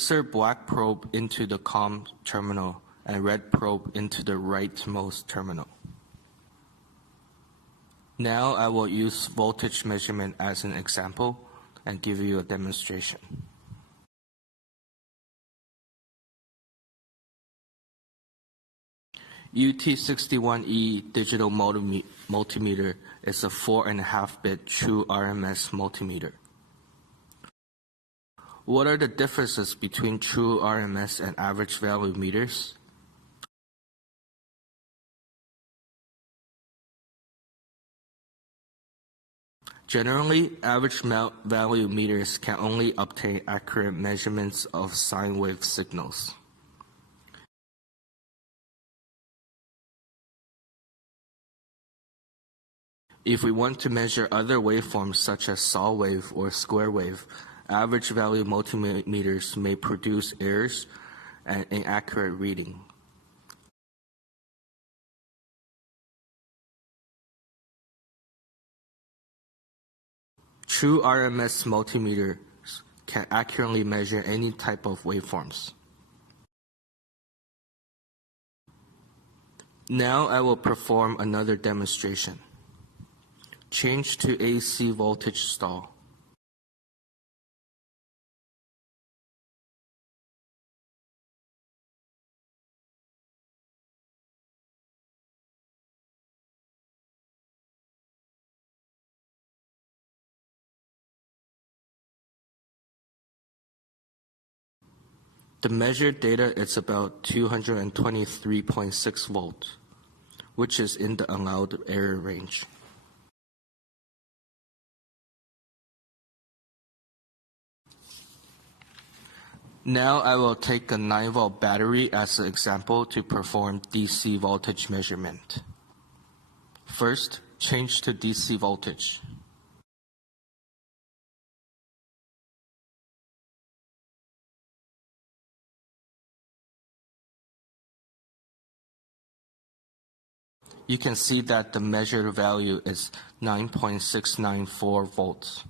Insert black probe into the COM terminal and red probe into the rightmost terminal. Now I will use voltage measurement as an example and give you a demonstration. UT61E digital multimeter is a 4.5-bit true RMS multimeter. What are the differences between true RMS and average value meters? Generally, average value meters can only obtain accurate measurements of sine wave signals. If we want to measure other waveforms such as saw wave or square wave, average value multimeters may produce errors and inaccurate reading. True RMS multimeters can accurately measure any type of waveforms. Now I will perform another demonstration. Change to AC voltage stall. The measured data is about 223.6 volts, which is in the allowed error range. Now I will take a 9-volt battery as an example to perform DC voltage measurement. First, change to DC voltage. You can see that the measured value is 9.694 volts.